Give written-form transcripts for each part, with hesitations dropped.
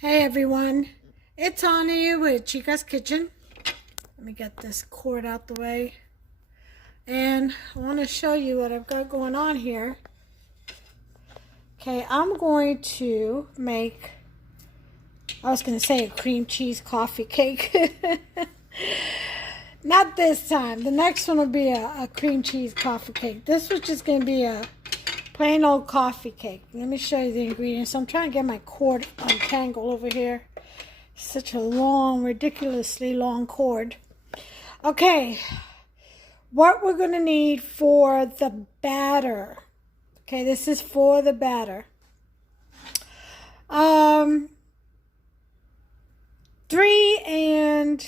Hey everyone, it's Ani with Chica's Kitchen. Let me get this cord out the way. And I want to show you what I've got going on here. Okay, I'm going to make, I was going to say a cream cheese coffee cake. Not this time. The next one will be a cream cheese coffee cake. This was just going to be a plain old coffee cake. Let me show you the ingredients. I'm trying to get my cord untangled over here. Such a long, ridiculously long cord. Okay, what we're going to need for the batter. Okay, this is for the batter. 3 and,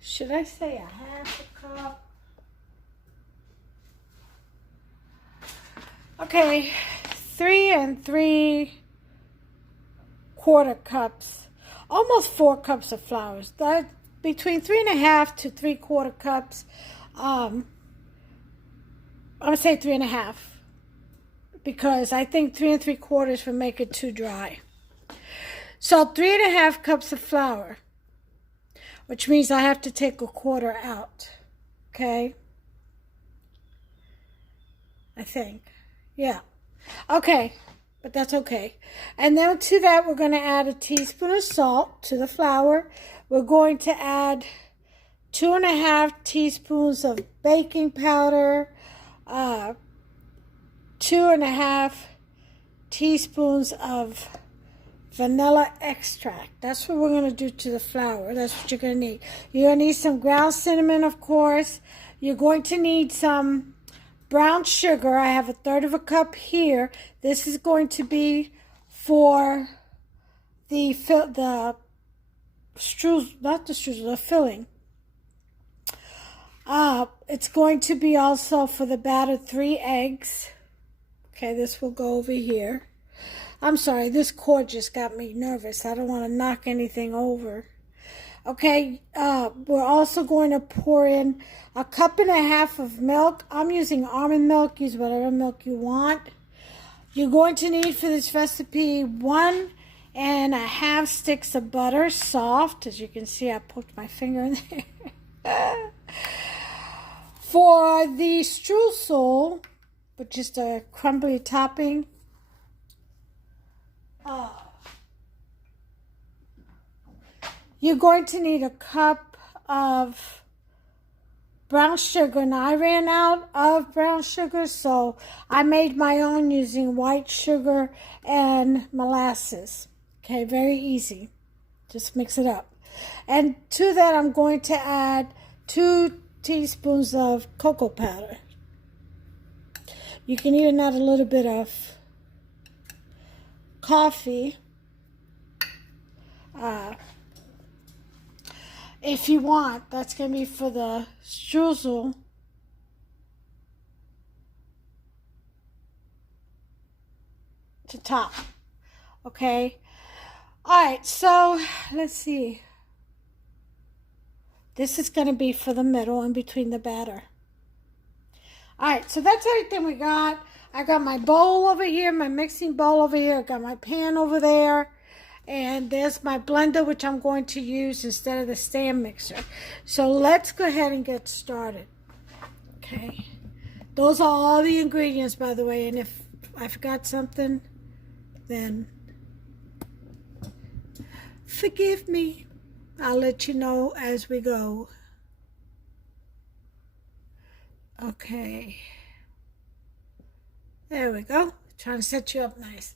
should I say a half a cup? Okay, 3 and 3/4 cups, almost 4 cups of flour. That between 3.5 to 3/4 cups. I would say 3.5 because I think 3 3/4 would make it too dry. So 3.5 cups of flour, which means I have to take 1/4 out. Okay, I think. Yeah. Okay, but that's okay. And then to that, we're going to add a teaspoon of salt to the flour. We're going to add 2.5 teaspoons of baking powder, 2.5 teaspoons of vanilla extract. That's what we're going to do to the flour. That's what you're going to need. You're going to need some ground cinnamon, of course. You're going to need some brown sugar. I have 1/3 cup here. This is going to be for the streusel, not the streusel, the filling. It's going to be also for the batter 3 eggs. Okay, this will go over here. I'm sorry, this cord just got me nervous. I don't want to knock anything over. Okay, we're also going to pour in 1.5 cups of milk. I'm using almond milk. Use whatever milk you want. You're going to need for this recipe 1.5 sticks of butter, soft. As you can see, I poked my finger in there. For the streusel, with just a crumbly topping, you're going to need 1 cup of brown sugar. Now, I ran out of brown sugar, so I made my own using white sugar and molasses. Okay, very easy. Just mix it up. And to that, I'm going to add 2 teaspoons of cocoa powder. You can even add a little bit of coffee. If you want, that's going to be for the streusel. To top. Okay. All right, so let's see. This is going to be for the middle in between the batter. All right, so that's everything we got. I got my bowl over here, my mixing bowl over here. I got my pan over there. And there's my blender, which I'm going to use instead of the stand mixer. So let's go ahead and get started. Okay. Those are all the ingredients, by the way. And if I forgot something, then forgive me. I'll let you know as we go. Okay. There we go. Trying to set you up nice.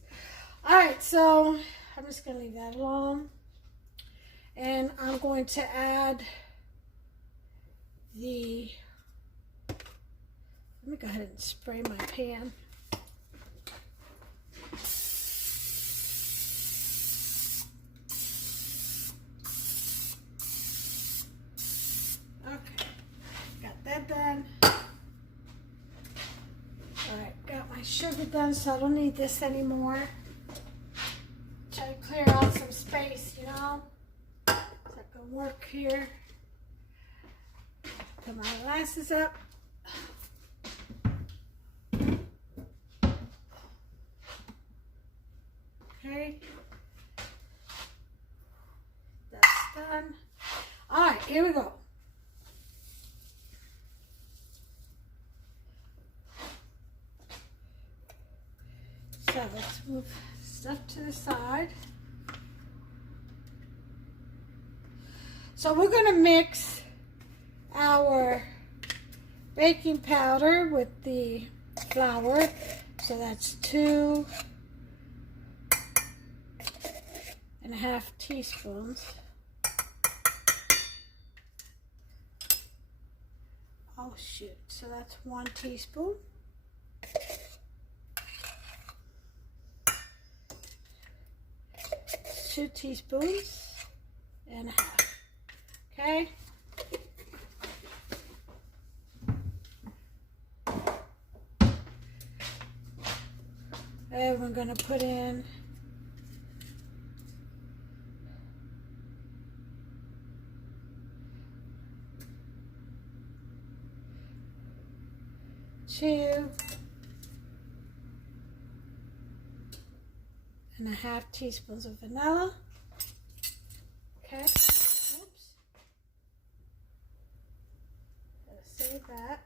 All right, so I'm just going to leave that alone. And I'm going to add the, let me go ahead and spray my pan. Okay, got that done. All right, got my sugar done, so I don't need this anymore. Try to clear out some space, you know, so I can work here. Put my glasses up. Okay. That's done. All right, here we go. So let's move stuff to the side. So we're going to mix our baking powder with the flour. So that's 2.5 teaspoons. Oh shoot, so that's 1 teaspoon. Two teaspoons and a half. Okay. And we're going to put in 2.5 teaspoons of vanilla. Okay. Oops. Gotta save that.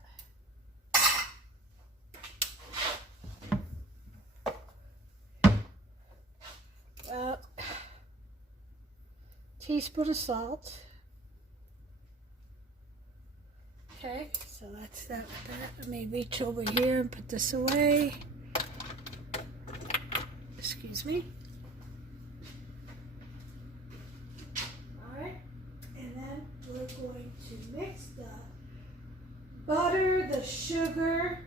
Teaspoon of salt. Okay, so that's that. Let me reach over here and put this away. Excuse me. All right, and then we're going to mix the butter, the sugar,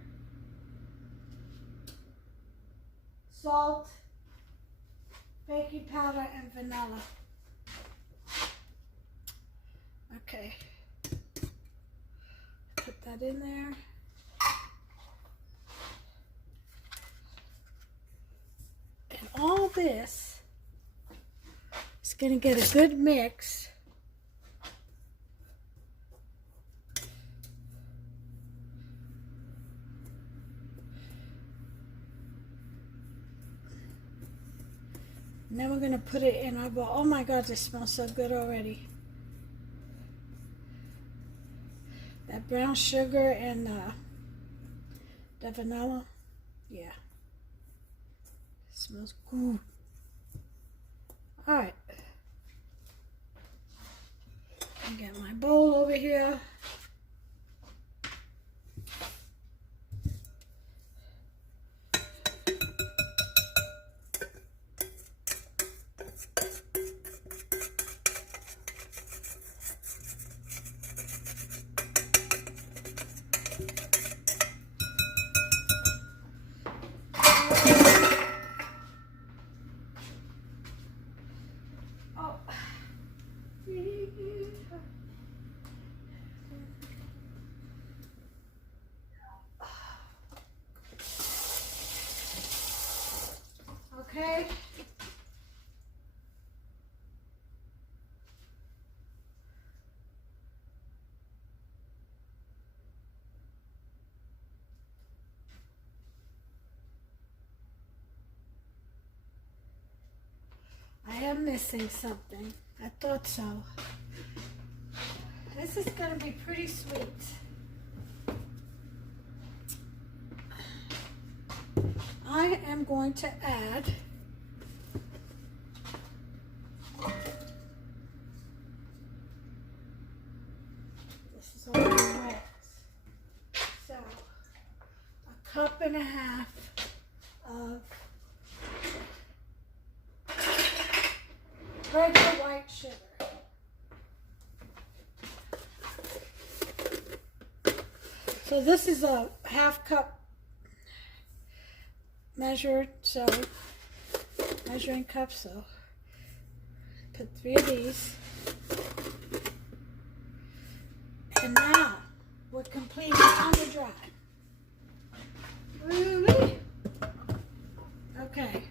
salt, baking powder, and vanilla. Okay, put that in there. And all this is going to get a good mix. And then we're going to put it in our bowl. Oh my God, this smells so good already. That brown sugar and the vanilla, yeah, it smells good. All right, I got my bowl over here. Okay. I am missing something. I thought so. This is going to be pretty sweet. I am going to add this is all wet. So 1.5 cups of regular white sugar. So this is a 1/2 cup measured, so measuring cup, so put 3 of these. And now we're completely on the dry. Woo-wee. Okay.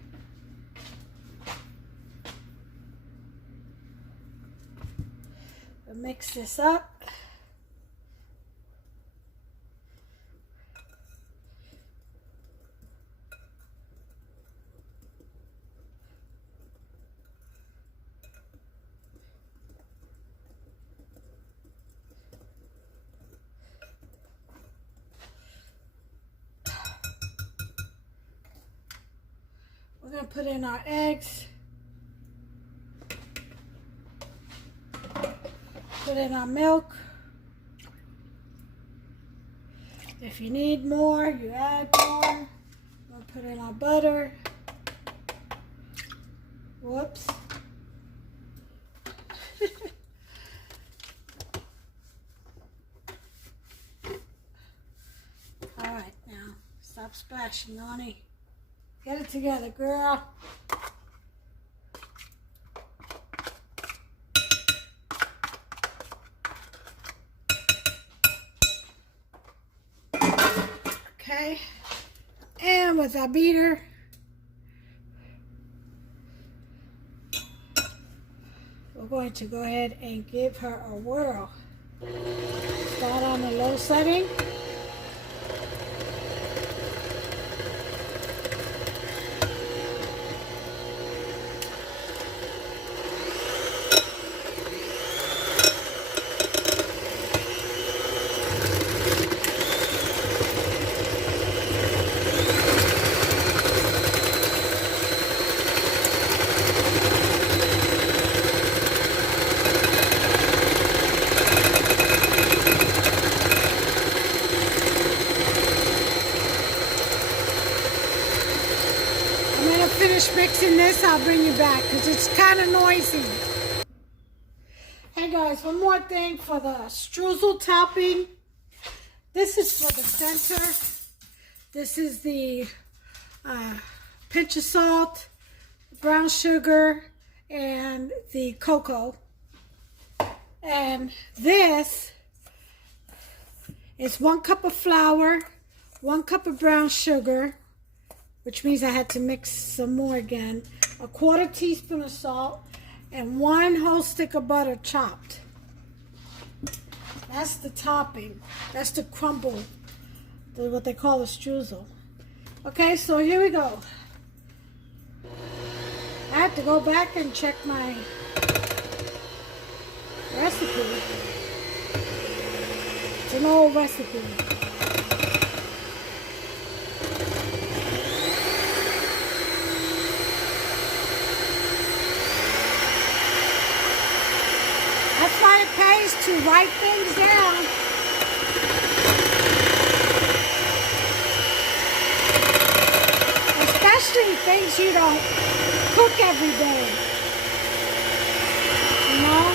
We'll mix this up. We're going to put in our eggs. Put in our milk. If you need more, you add more. We'll put in our butter. Whoops. All right, now stop splashing, Nani. Get it together, girl. Okay, and with our beater, we're going to go ahead and give her a whirl. Start on the low setting. Finish mixing this, I'll bring you back because it's kind of noisy. Hey guys, one more thing for the streusel topping. This is for the center. This is the pinch of salt, brown sugar, and the cocoa. And this is 1 cup of flour, 1 cup of brown sugar, which means I had to mix some more again, 1/4 teaspoon of salt, and 1 whole stick of butter chopped. That's the topping. That's the crumble, what they call the streusel. Okay, so here we go. I have to go back and check my recipe. It's an old recipe. That's why it pays to write things down. Especially things you don't cook every day. You know?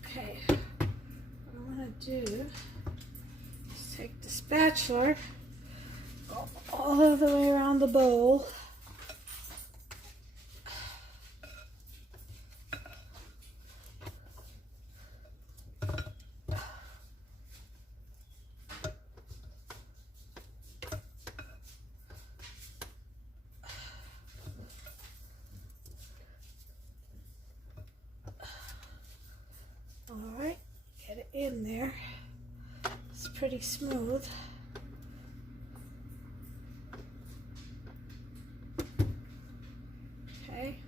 Okay. What I'm going to do is take the spatula, go all the way around the bowl. Alright, get it in there. It's pretty smooth. Okay.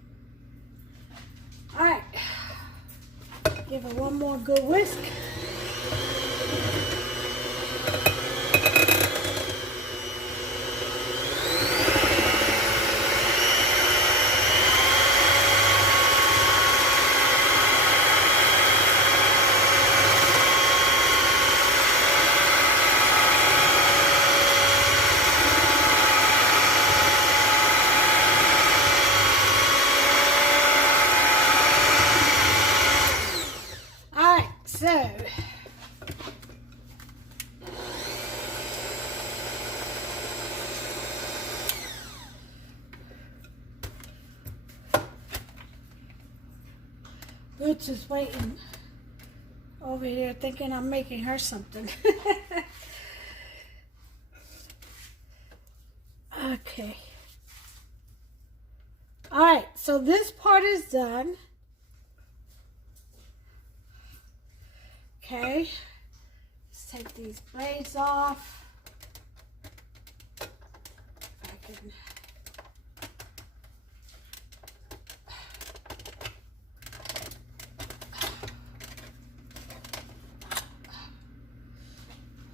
Alright. Give it one more good whisk. So, Boots is waiting over here thinking I'm making her something. Okay. Alright, so this part is done. Okay, let's take these blades off. If I can.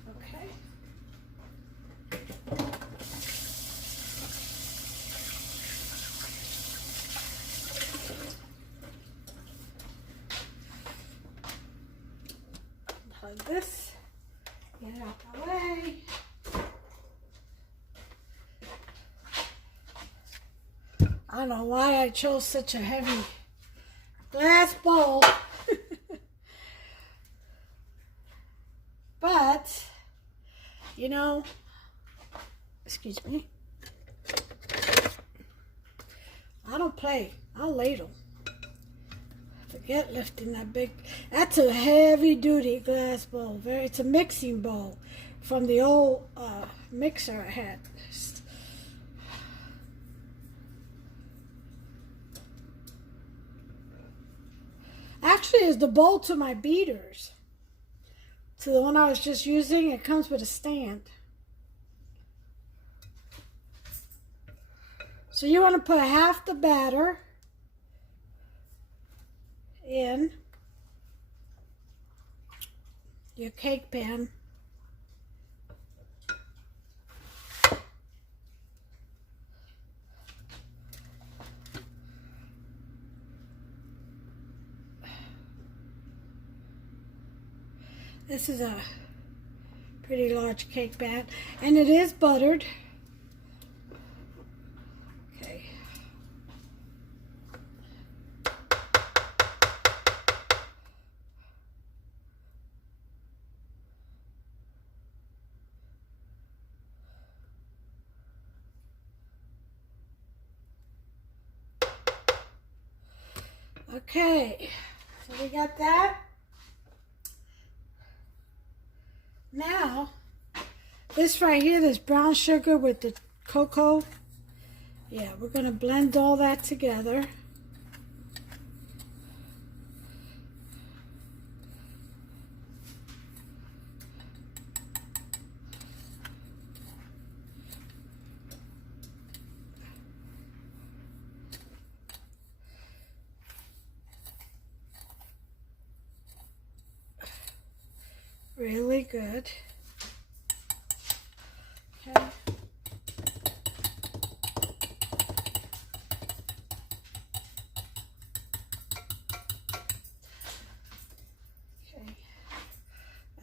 Okay. I don't know why I chose such a heavy glass bowl. But, you know, excuse me, I don't play. I'll ladle. Forget lifting that big. That's a heavy duty glass bowl. It's a mixing bowl from the old mixer I had. Actually, it's the bowl to my beaters. To the one I was just using, it comes with a stand. So you want to put half the batter in your cake pan. This is a pretty large cake pan, and it is buttered. Okay. Okay, so we got that. Now, this right here, this brown sugar with the cocoa, yeah, we're going to blend all that together. Really good. Okay.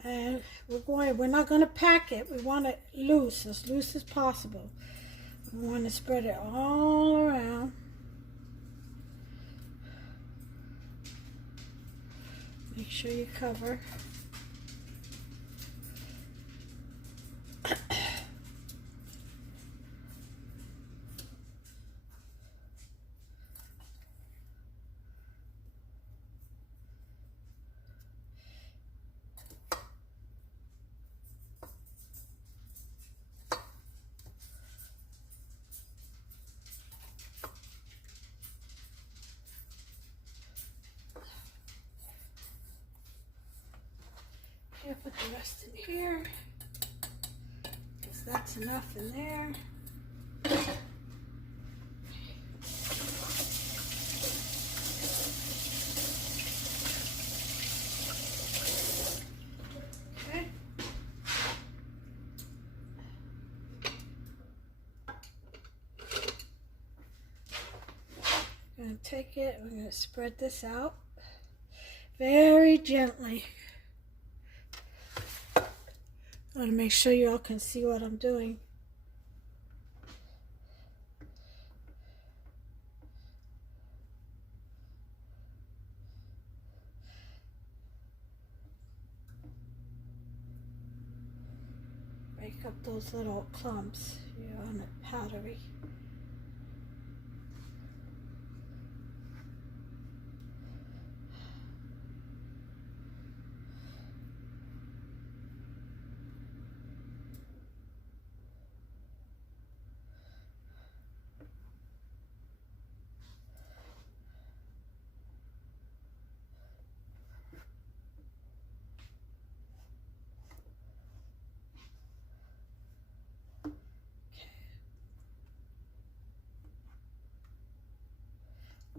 And we're not going to pack it. We want it loose as possible. We want to spread it all around. Make sure you cover. Here, put the rest in here, because that's enough in there. Okay. I'm going to take it, we're going to spread this out very gently. I want to make sure you all can see what I'm doing. Break up those little clumps here on the powdery.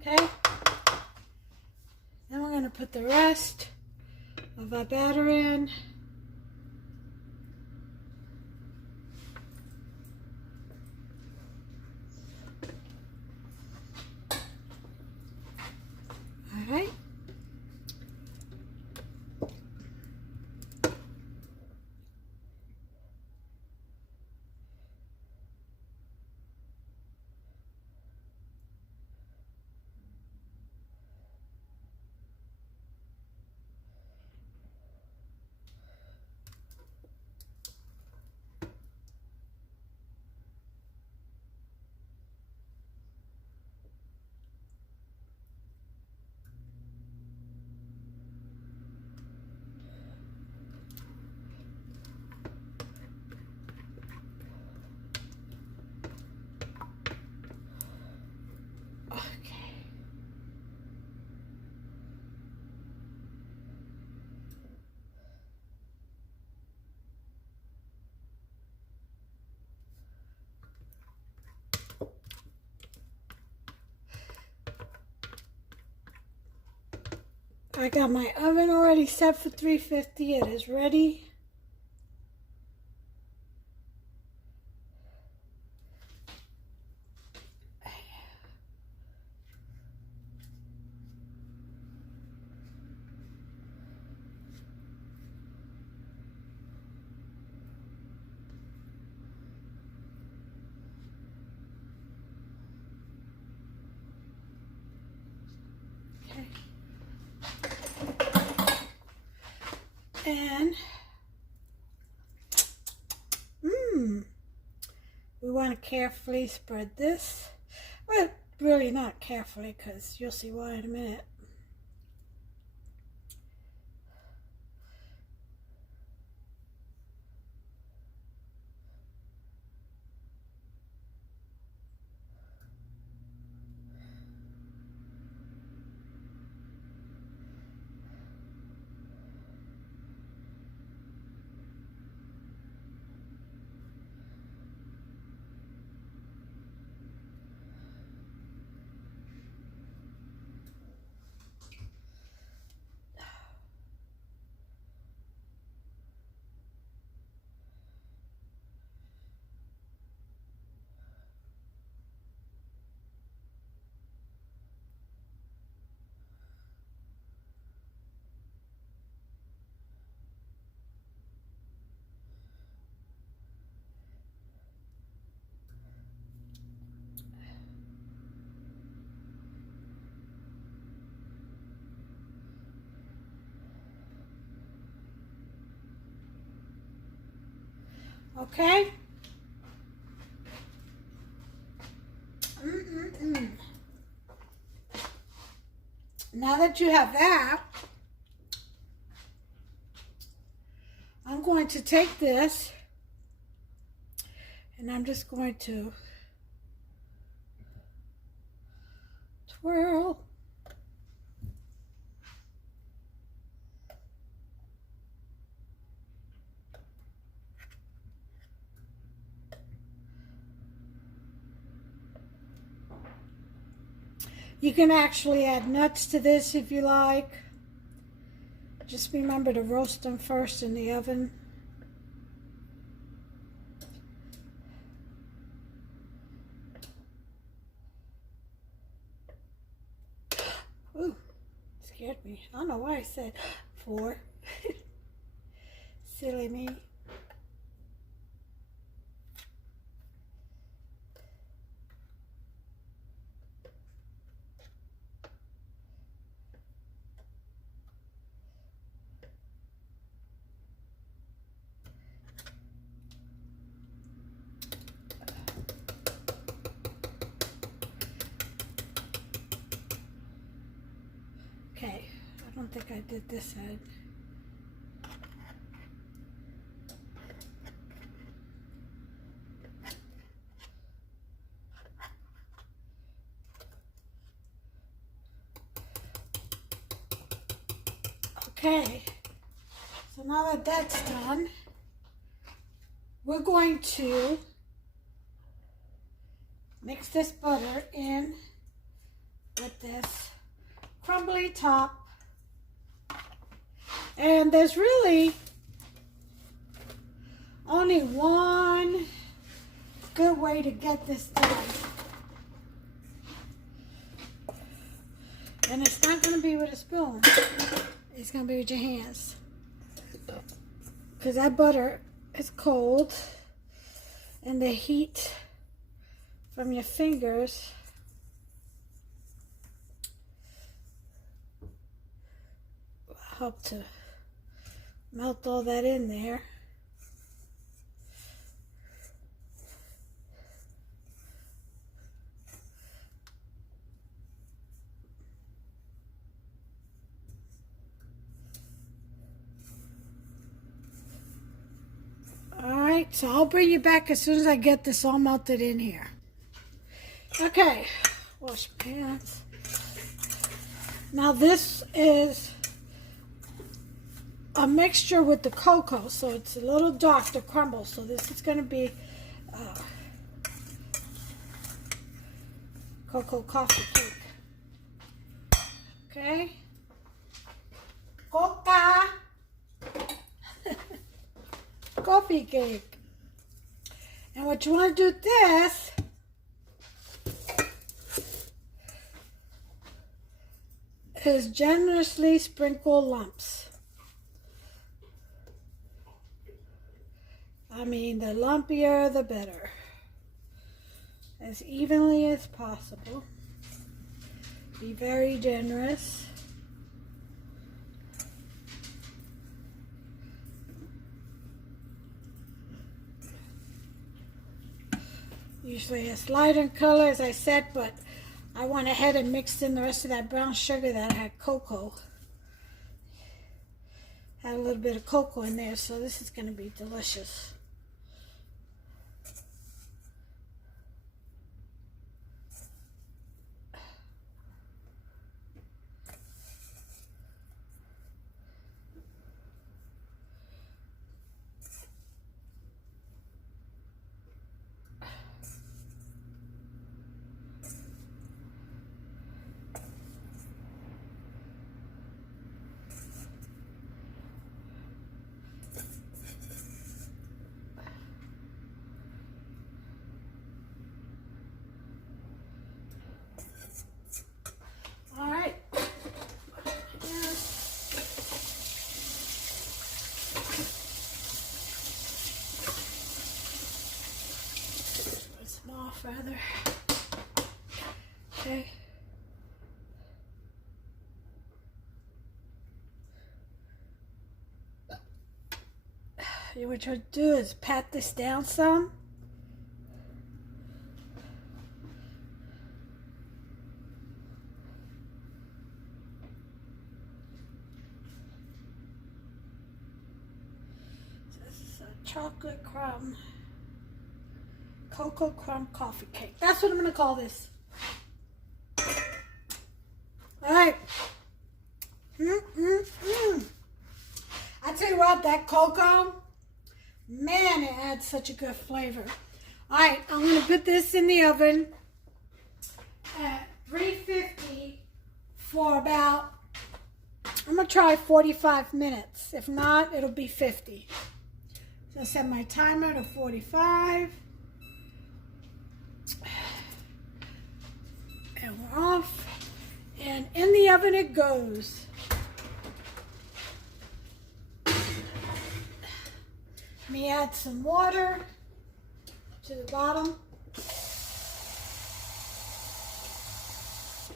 Okay, then we're going to put the rest of our batter in. All right. I got my oven already set for 350. It is ready. And we want to carefully spread this. Well, really not carefully, because you'll see why in a minute. Okay? Now that you have that, I'm going to take this and I'm just going to twirl. You can actually add nuts to this if you like. Just remember to roast them first in the oven. Ooh, scared me. I don't know why I said 4. Silly me. Okay, I don't think I did this side. Okay, so now that that's done, we're going to mix this butter in with this crumbly top. And there's really only one good way to get this done. And it's not going to be with a spoon. It's going to be with your hands. Because that butter is cold. And the heat from your fingers will help to melt all that in there. Alright, so I'll bring you back as soon as I get this all melted in here. Okay, wash your pans. Now this is a mixture with the cocoa, so it's a little dark to crumble. So this is going to be cocoa coffee cake. Okay. coca. Coffee cake. And what you want to do with this is generously sprinkle lumps. I mean, the lumpier the better. As evenly as possible. Be very generous. Usually it's lighter in color, as I said, but I went ahead and mixed in the rest of that brown sugar that had cocoa. Had a little bit of cocoa in there, so this is going to be delicious. Rather. Okay. What you'll do is pat this down some. This is a chocolate crumb. Cocoa crumb coffee cake. That's what I'm going to call this. All right. I tell you what, that cocoa, man, it adds such a good flavor. All right, I'm going to put this in the oven at 350 for about, I'm going to try 45 minutes. If not, it'll be 50. So I set my timer to 45. And we're off, and in the oven it goes. Let me add some water to the bottom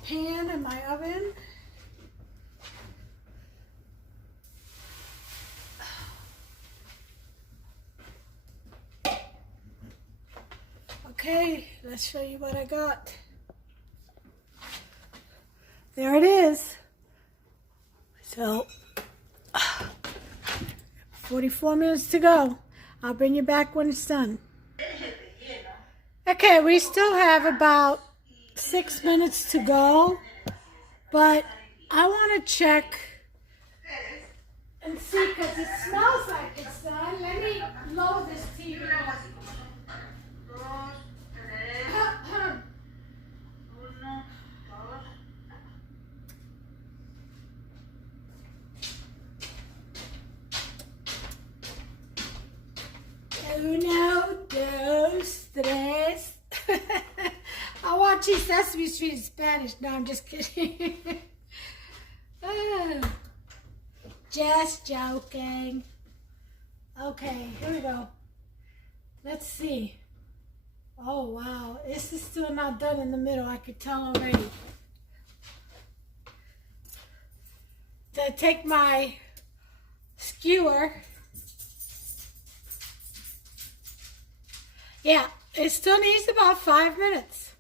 pan in my oven. Okay, let's show you what I got. There it is. So, 44 minutes to go. I'll bring you back when it's done. Okay, we still have about 6 minutes to go, but I want to check and see, because it smells like it's done. Let me lower this TV on. Uno, dos, tres. I watch Sesame Street in Spanish. No, I'm just kidding. Just joking. Okay, here we go. Let's see. Oh, wow. This is still not done in the middle. I could tell already. So I take my skewer. Yeah, it still needs about 5 minutes.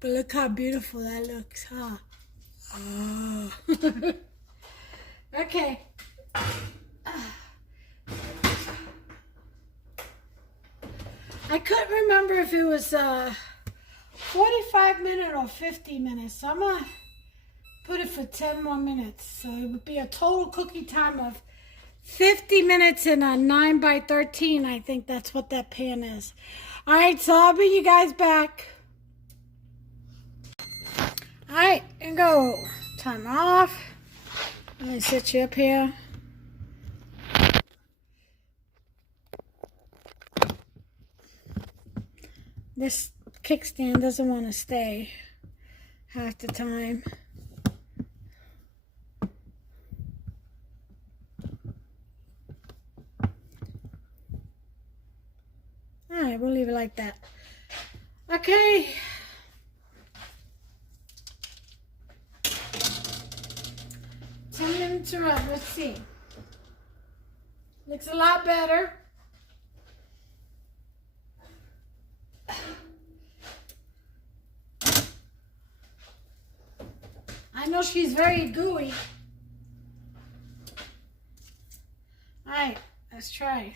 But look how beautiful that looks, huh? Oh. Okay. I couldn't remember if it was 45 minutes or 50 minutes. So I'm going to put it for 10 more minutes. So it would be a total cooking time of 50 minutes in a 9 by 13. I think that's what that pan is. All right, so I'll bring you guys back. Alright, and go. Time off. Let me sit you up here. This kickstand doesn't want to stay half the time. Alright, we'll leave it like that. Okay. To run. Let's see. Looks a lot better. I know she's very gooey. Alright, let's try.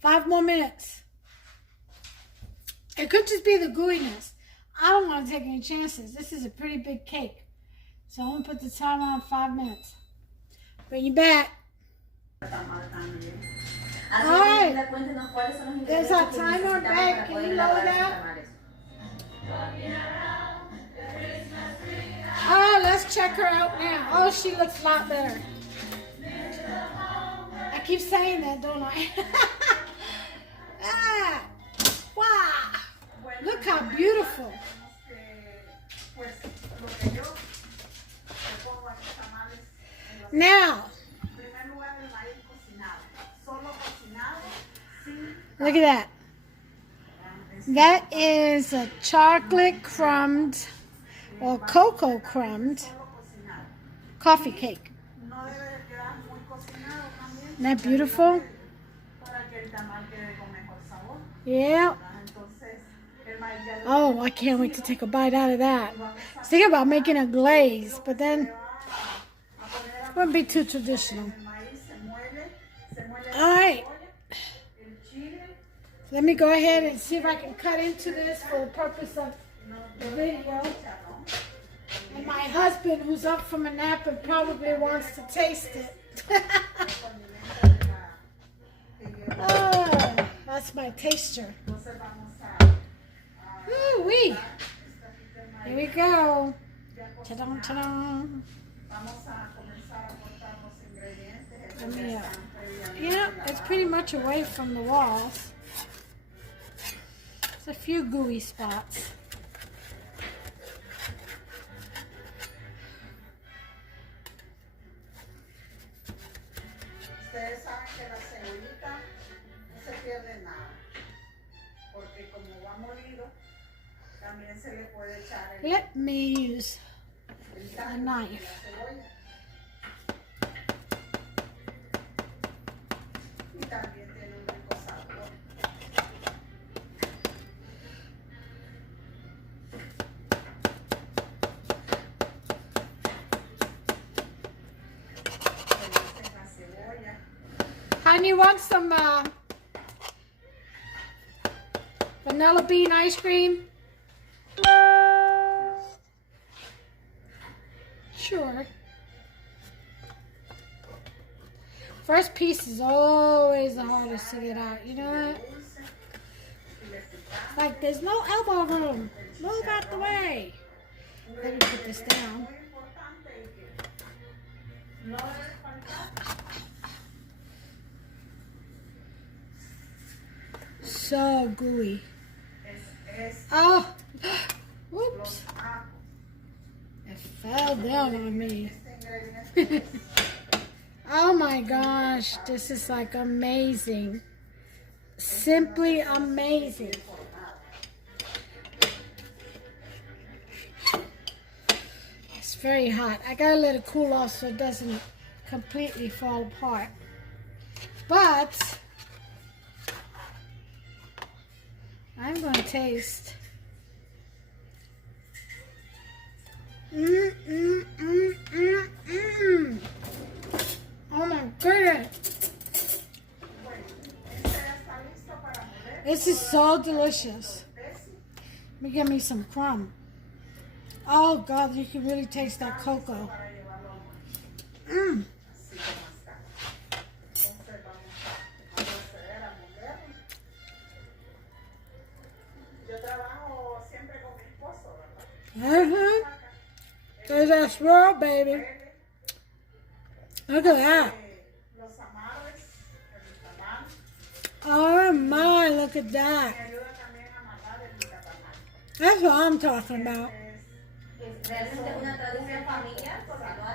Five more minutes. It could just be the gooiness. I don't want to take any chances. This is a pretty big cake. So I'm going to put the timer on 5 minutes. Bring you back. Alright. There's our timer back. Can you lower that? Oh, let's check her out now. Oh, she looks a lot better. I keep saying that, don't I? Ah, wow. Look how beautiful. Now, look at that. That is a chocolate crumbed or cocoa crumbed coffee cake. Isn't that beautiful? Yeah. Oh, I can't wait to take a bite out of that. I was thinking about making a glaze, but then it wouldn't be too traditional. Alright. Let me go ahead and see if I can cut into this for the purpose of the video. And my husband, who's up from a nap and probably wants to taste it. Oh, that's my taster. Ooh-wee. Here we go. Ta-dum, ta-dum. Yeah, it's pretty much away from the walls. There's a few gooey spots. Let me use a knife. Honey, you want some vanilla bean ice cream? Sure. First piece is always the hardest to get out, you know that? It's like there's no elbow room. Move out the way. Let me put this down. So gooey. Oh, whoops. It fell down on me. Oh my gosh, this is like amazing. Simply amazing. It's very hot. I gotta let it cool off so it doesn't completely fall apart. But I'm going to taste. Oh my goodness. This is so delicious. Let me get me some crumb. Oh God, you can really taste that cocoa. There's that swirl, baby. Look at that. Oh my, look at that. That's what I'm talking about.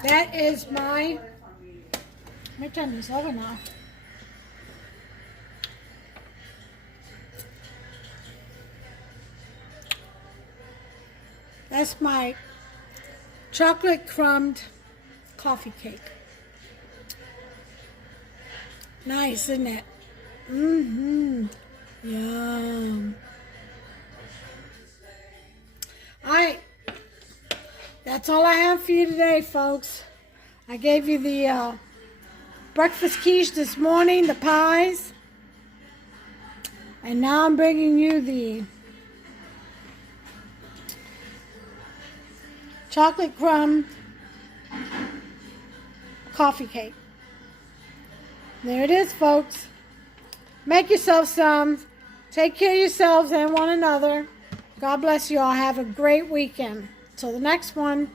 That is my... Let me turn this oven off. That's my chocolate crumbed coffee cake. Nice, isn't it? Yum. Alright. That's all I have for you today, folks. I gave you the breakfast quiche this morning, the pies. And now I'm bringing you the chocolate crumb coffee cake. There it is, folks. Make yourself some. Take care of yourselves and one another. God bless you all. Have a great weekend. Till the next one.